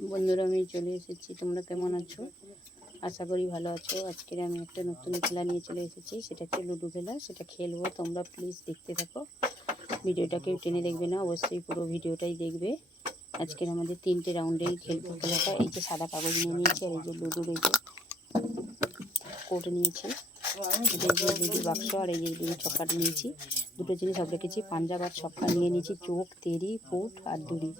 বন্ধুরা, আমি চলে এসেছি। তোমরা কেমন আছো? আশা করি ভালো আছো। আজকের আমি একটা নতুন খেলা নিয়ে চলে এসেছি। সেটা হচ্ছে লুডো খেলা। সেটা খেলব। তোমরা প্লিজ দেখতে থাকো। ভিডিওটা কেউ টেনে দেখবে না। অবশ্যই পুরো ভিডিওটাই দেখবে। আজকের আমাদের তিনটে রাউন্ডেই খেলব খেলাটা। এই যে সাদা কাগজ নিয়ে নিয়েছি আর এই যে লুডোর এই যে কোট নিয়েছি। লুডুর বাক্স আর এই যে লুডু ছক্কা নিয়েছি। দুটো জিনিস সব রেখেছি পাঞ্জাব আর ছক্কা নিয়ে নিয়েছি। চোখ, তেরি ফুট আর দুড়ি।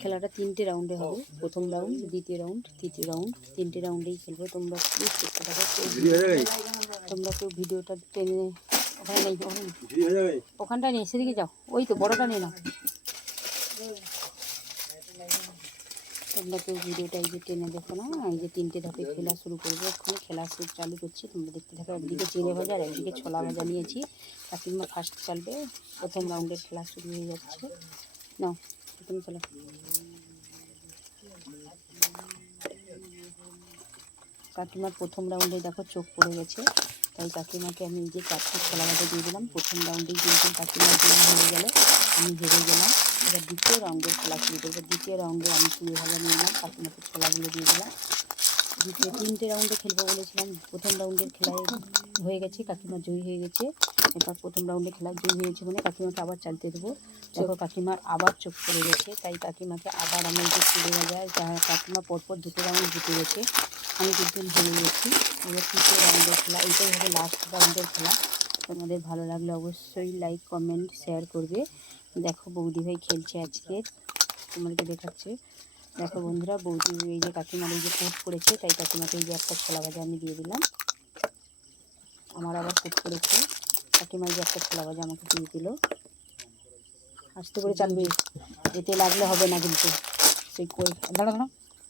খেলাটা তিনটে রাউন্ডে হবে। প্রথম রাউন্ড দ্বিতীয় রাউন্ড তৃতীয় রাউন্ড তিনটে রাউন্ডেই খেলব। তোমরা প্লিজ দেখতে থাকো। তোমরা কেউ ভিডিওটা টেনে ওখানে নেই ওখানে ওখানটা নেই সেদিকে যাও। ওই তো বড়টা নিয়ে নাও তোমরা কেউ ভিডিওটা এই যে টেনে দেখো না এই যে তিনটে ধাপে খেলা শুরু করব। ওখানে খেলা শুরু চালু করছি। তোমরা দেখতে থাকো একদিকে চিড়ে ভাজা আর একদিকে ছোলা ভাজা নিয়েছি। কাকিমা ফার্স্ট চালবে প্রথম রাউন্ডের খেলা শুরু হয়ে যাচ্ছে। নাও। প্রথম চলো কাকিমার প্রথম রাউন্ডে দেখো চোখ পড়ে গেছে। তাই কাকিমাকে আমি যে চারটি ছোলা দিয়ে দিলাম। প্রথম রাউন্ডেই কিন্তু কাকিমার দিন হয়ে গেল। আমি হেরে গেলাম। এবার দ্বিতীয় রাউন্ডের খেলা শুরু করব। দ্বিতীয় রাউন্ডে আমি চুড়ি নিয়ে নিলাম। কাকিমাকে ছোলাগুলো দিয়ে দিলাম। দ্বিতীয় তিনটে রাউন্ডে খেলব বলেছিলাম, প্রথম রাউন্ডের খেলায় হয়ে গেছে, কাকিমা জয়ী হয়ে গেছে। এবার প্রথম রাউন্ডে খেলা জয়ী হয়েছে মানে কাকিমাকে আবার চালতে দেবো। দেখো, কাকিমার আবার চোখ পড়ে গেছে, তাই কাকিমাকে আবার আমি যে চুড়ে ভাজা যা- কাকিমা পরপর দুটো রাউন্ড জিতে গেছে। আমি কিন্তু হেরে গেছি। এবার তৃতীয় রাউন্ডের খেলা এটাই হবে লাস্ট রাউন্ডের খেলা। তোমাদের ভালো লাগলে অবশ্যই লাইক কমেন্ট শেয়ার করবে। দেখো, বৌদি ভাই খেলছে আজকে। তোমাদেরকে দেখাচ্ছে। দেখো বন্ধুরা, বৌদি এই যে কাকিমার এই যে কোট পড়েছে তাই কাকিমাকে এই যে একটা ছোলা ভাজা আমি দিয়ে দিলাম। আমার আবার কোট পড়েছে কাকিমা যে একটা ছোলা ভাজা আমাকে দিয়ে দিল। আস্তে করে চালবে। এতে লাগলে হবে না কিন্তু। সেই কই দাঁড়া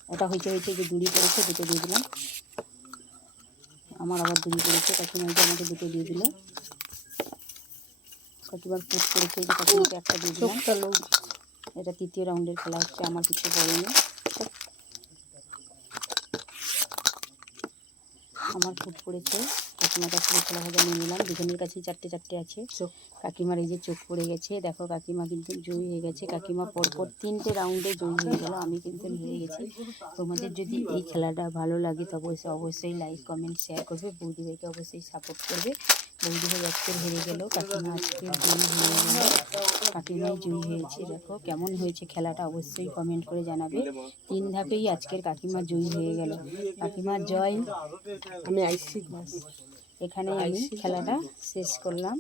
ওটা হয়েছে হয়েছে যে দড়ি করেছে, দুটো দিয়ে দিলাম। আমার আবার দড়ি করেছে। কাকিমা যে আমাকে দুটো দিয়ে দিল। কাকিমার কোট যে কাকিমাকে একটা দিয়ে দিলাম। এটা তৃতীয় রাউন্ডের খেলা হচ্ছে আমার কিছু পড়েনি আমার ফুট পড়েছে কাকিমার কাছ থেকে ছোলা ভাজা নিয়ে নিলাম। দুজনের কাছেই চারটে চারটে আছে। কাকিমার এই যে চোখ পড়ে গেছে দেখো কাকিমা কিন্তু জয়ী হয়ে গেছে। কাকিমা পরপর তিনটে রাউন্ডে জয়ী হয়ে গেল আমি কিন্তু হেরে গেছি। তোমাদের যদি এই খেলাটা ভালো লাগে তবে অবশ্যই অবশ্যই লাইক কমেন্ট শেয়ার করবে। বৌদি ভাইকে অবশ্যই সাপোর্ট করবে। বৌদি হয়ে আজকের হেরে গেল। কাকিমা আজকে জয়ী হয়ে গেল। কাকিমাই জয়ী হয়েছে। দেখো কেমন হয়েছে খেলাটা অবশ্যই কমেন্ট করে জানাবে। তিন ধাপেই আজকের কাকিমা জয়ী হয়ে গেল। কাকিমার জয়। আমি আইসি এখানে আমি খেলাটা শেষ করলাম।